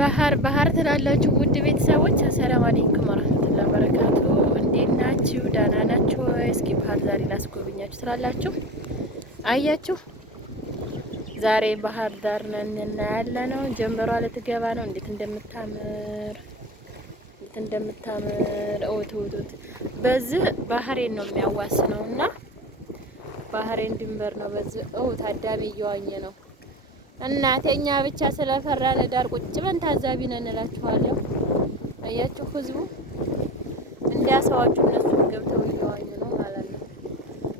ባህር ትላላችሁ ውድ ቤተሰቦች፣ አሰላሙ አለይኩም ወራህመቱላሂ ወበረካቱ። እንዴት ናችሁ? ደህና ናችሁ? እስኪ ባህር ዛሬ ላስጎብኛችሁ ትላላችሁ። አያችሁ ዛሬ ባህር ዳር ነን እና ያለ ነው። ጀንበሯ ልትገባ ነው። እንዴት እንደምታምር እውት በዚህ ባህሬን ነው የሚያዋስነው እና ባህሬን ድንበር ነው። በዚህ እውት አዳሚ እየዋኘ ነው። እናቴኛ ብቻ ስለፈራን ዳር ቁጭ በን ታዛቢ ነን እላችኋለሁ። አያችሁ ህዝቡ እንዲያሰዋችሁ እነሱ ገብተው እየዋኙ ነው ማለት ነው።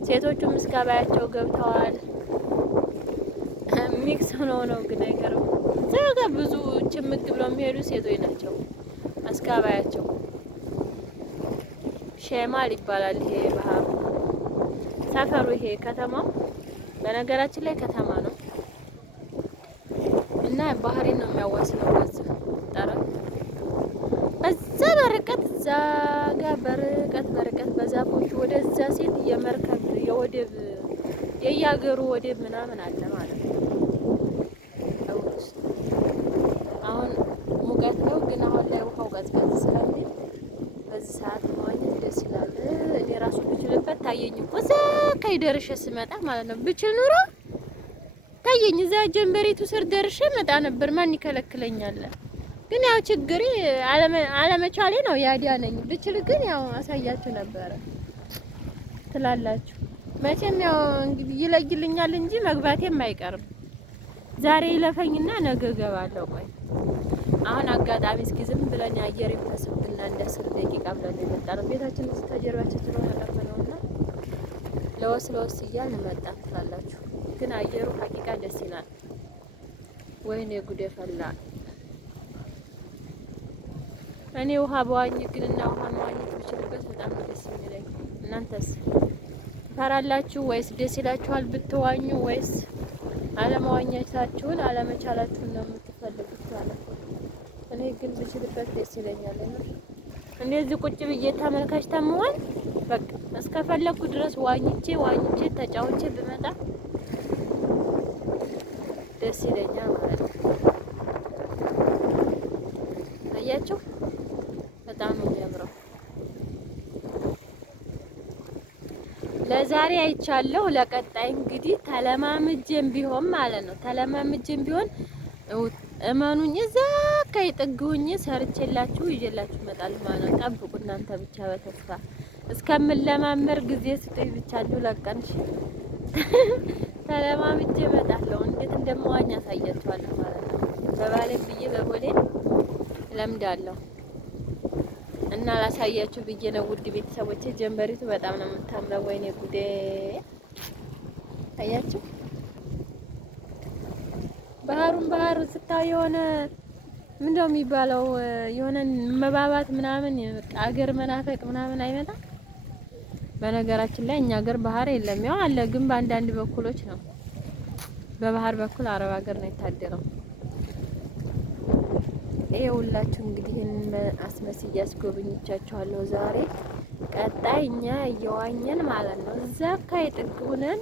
ሴቶቹም እስካባያቸው ገብተዋል። ሚክስ ነው ግን አይገርም። ዘጋ ብዙ ችምግ ብለው የሚሄዱ ሴቶች ናቸው። እስካባያቸው ሸማል ይባላል ይሄ ባህር ሰፈሩ። ይሄ ከተማው በነገራችን ላይ ከተማ ነው እና ባህሬን ነው የሚያዋስነው። በዚህ ጠረፍ በዛ በርቀት እዛ ጋር በርቀት በዛፎች ወደዛ ሲል የመርከብ የወደብ የያገሩ ወደብ ምናምን አለ ማለት ነው። አሁን ሙቀት ነው ግን አሁን ላይ ውሃው ቀዝቀዝ ስለሚል በዚህ ሰዓት መዋኘት ደስ ይላል። እኔ ራሱ ብችልበት ታየኝ እኮ እዛ ከይደርሽ ስመጣ ማለት ነው። ብችል ኑሮ ታየኝ እዛ ጀንበሬቱ ስር ደርሼ መጣ ነበር። ማን ይከለክለኛል? ግን ያው ችግሬ አለመቻሌ ነው ያዳነኝ። ብችል ግን ያው አሳያችሁ ነበረ ትላላችሁ። መቼም ያው እንግዲህ ይለይልኛል እንጂ መግባቴም አይቀርም። ዛሬ ይለፈኝና ነገ ገባለሁ። ቆይ አሁን አጋጣሚ እስኪ ዝም ብለን አየር ይፈስብና እንደ 10 ደቂቃ ብለን የመጣነው ቤታችን እዚህ ተጀርባችን ስለሆነ ቀርተነውና ለወስ እያልን መጣን ትላላችሁ። ግን አየሩ ሀቂቃ ደስ ይላል። ወይኔ ጉዴ ፈላ። እኔ ውሃ በዋኝ ግን እና ውሃ መዋኘት ብችልበት በጣም ደስ የሚለኝ። እናንተስ ትፈራላችሁ ወይስ ደስ ይላችኋል ብትዋኙ? ወይስ አለመዋኘታችሁን አለመቻላችሁን ነው የምትፈልጉት ማለት ነው? እኔ ግን ብችልበት ደስ ይለኛል። እንደዚህ ቁጭ ብዬ ተመልካች ተመዋል በቃ እስከፈለኩ ድረስ ዋኝቼ ተጫውቼ ብመጣ ደስ ይለኛል ማለት ነው። አያችሁ በጣም ነው የሚያምረው። ለዛሬ አይቻለሁ። ለቀጣይ እንግዲህ ተለማምጄም ቢሆን ማለት ነው እመኑኝ እዛ ከይጥጉኝ ሰርቼላችሁ ይዤላችሁ እመጣለሁ ማለት ነው። ጠብቁ እናንተ ብቻ በተስፋ እስከምለማመር ጊዜ ስጡኝ ብቻ። ለቀንሽ ተለማምጄ እመጣለሁ። እንዴት እንደማዋኝ አሳያችኋለሁ ማለት ነው። በባሌ ብዬ በቦሌ ለምዳለሁ እና ላሳያችሁ ብዬ ነው ውድ ቤተሰቦቼ። ጀንበሪቱ በጣም ነው የምታምረው። ወይኔ ጉዴ አያችሁ ባህሩ ስታው የሆነ ምንድነው የሚባለው የሆነ መባባት ምናምን አገር መናፈቅ ምናምን አይመጣ። በነገራችን ላይ እኛ ሀገር ባህር የለም። ያው አለ ግን በአንዳንድ በኩሎች ነው። በባህር በኩል አረብ ሀገር ነው የታደረው። ይሄ ሁላችሁ እንግዲህ ይሄን አስመስዬ አስጎብኝቻችኋለሁ ዛሬ። ቀጣይ እኛ እየዋኘን ማለት ነው እዛ ከይጥግ ሆነን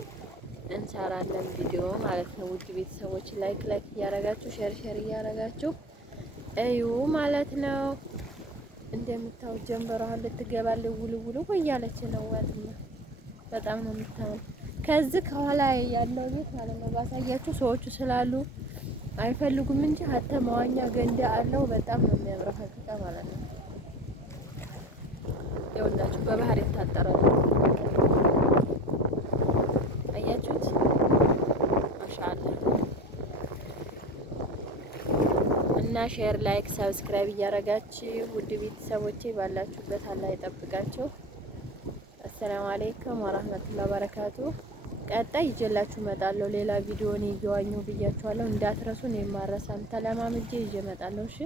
እንሰራለን ቪዲዮ ማለት ነው። ውድ ቤተሰቦች ላይክ እያረጋችሁ ሼር እያረጋችሁ እዩ ማለት ነው። እንደምታዩት ጀንበሯ ልትገባል ውልውል እያለች ነው ማለት ነው። በጣም ነው የምታምር። ከዚህ ከኋላ ያለው ቤት ማለት ነው ባሳያችሁ ሰዎቹ ስላሉ አይፈልጉም እንጂ ሀተ መዋኛ ገንዳ አለው። በጣም ነው የሚያምረው ሀቂቃ ማለት ነው። ይኸውላችሁ በባህር የታጠረ ነው። አያችሁት? ማሻአላህ። እና ሼር ላይክ ሰብስክራይብ እያረጋችሁ ውድ ቤተሰቦቼ ባላችሁበት አላህ ይጠብቃችሁ። አሰላሙ አለይኩም ወራህመቱላሂ ወበረካቱ። ቀጣይ ይዤላችሁ እመጣለሁ ሌላ ቪዲዮ። እኔ እየዋኘሁ ብያችኋለሁ እንዳትረሱ። እኔ ማረሳም ተለማምጄ ይዤ እመጣለሁ። እሺ